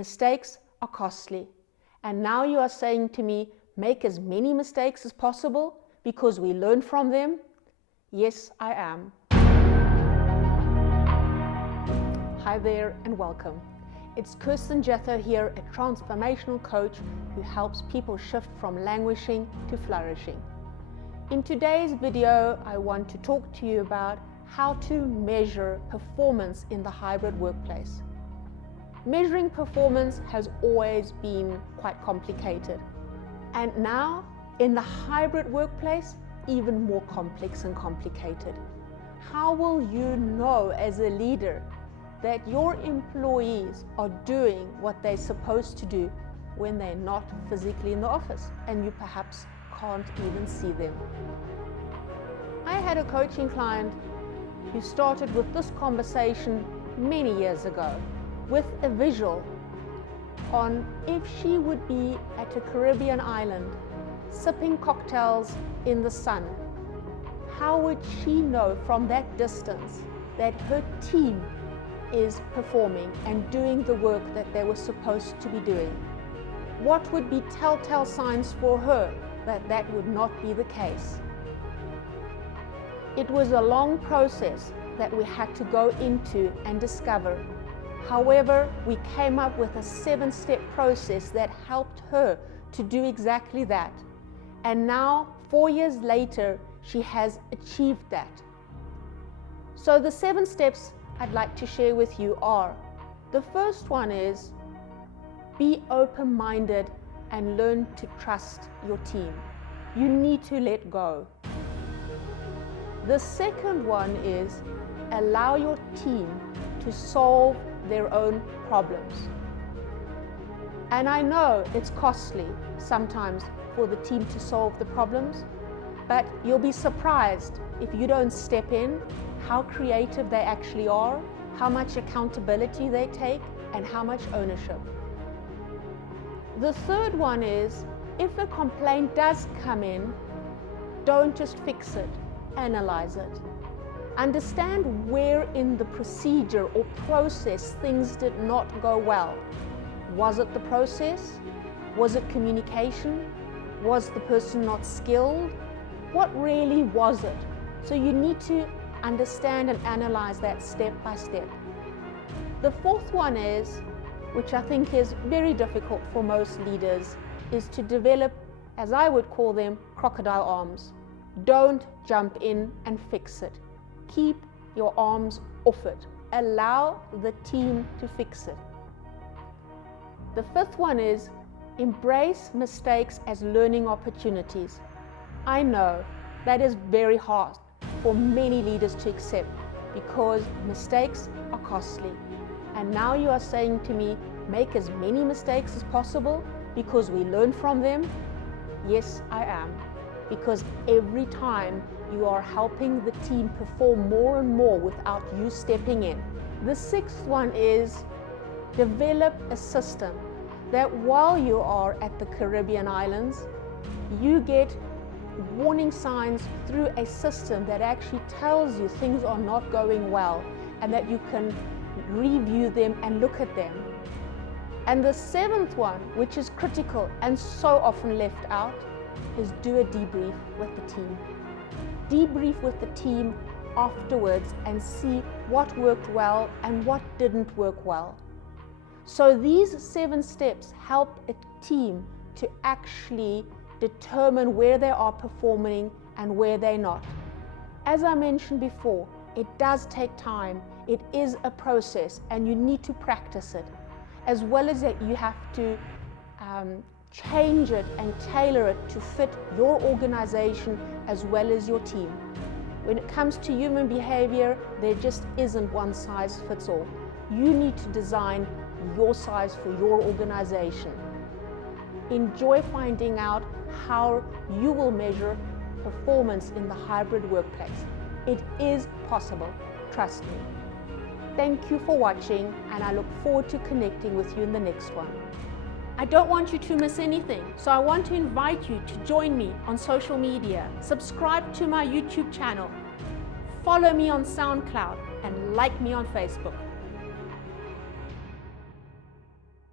mistakes are costly. And now you are saying to me, make as many mistakes as possible because we learn from them? Yes, I am. Hi there and welcome. It's Kirsten Jethro here, a transformational coach who helps people shift from languishing to flourishing. In today's video, I want to talk to you about how to measure performance in the hybrid workplace. Measuring performance has always been quite complicated. And now, in the hybrid workplace, even more complex and complicated. How will you know as a leader that your employees are doing what they're supposed to do when they're not physically in the office and you perhaps can't even see them? I had a coaching client who started with this conversation many years ago with a visual on if she would be at a Caribbean island sipping cocktails in the sun. How would she know from that distance that her team is performing and doing the work that they were supposed to be doing? What would be telltale signs for her that that would not be the case? It was a long process that we had to go into and discover. However, we came up with a 7-step process that helped her to do exactly that. And now, 4 years later, she has achieved that. So the 7 steps I'd like to share with you are, the first one is be open-minded and learn to trust your team. You need to let go. The second one is allow your team to solve their own problems. And I know it's costly sometimes for the team to solve the problems, but you'll be surprised if you don't step in how creative they actually are, how much accountability they take, and how much ownership. The third one is, if a complaint does come in, don't just fix it, analyze it. Understand where in the procedure or process things did not go well. Was it the process? Was it communication? Was the person not skilled? What really was it? So you need to understand and analyze that step by step. The fourth one is, which I think is very difficult for most leaders, is to develop, as I would call them, crocodile arms. Don't jump in and fix it. Keep your arms off it. Allow the team to fix it. The fifth one is embrace mistakes as learning opportunities. I know that is very hard for many leaders to accept because mistakes are costly. And now you are saying to me, make as many mistakes as possible because we learn from them? Yes, I am. Because every time you are helping the team perform more and more without you stepping in. The sixth one is develop a system that while you are at the Caribbean islands, you get warning signs through a system that actually tells you things are not going well and that you can review them and look at them. And the seventh one, which is critical and so often left out, is do a debrief with the team. Debrief with the team afterwards and see what worked well and what didn't work well. So these 7 steps help a team to actually determine where they are performing and where they're not. As I mentioned before, it does take time. It is a process and you need to practice it. As well as that, you have to change it and tailor it to fit your organization as well as your team. When it comes to human behavior, there just isn't one size fits all. You need to design your size for your organization. Enjoy finding out how you will measure performance in the hybrid workplace. It is possible, trust me. Thank you for watching, and I look forward to connecting with you in the next one. I don't want you to miss anything, so I want to invite you to join me on social media, subscribe to my YouTube channel, follow me on SoundCloud, and like me on Facebook.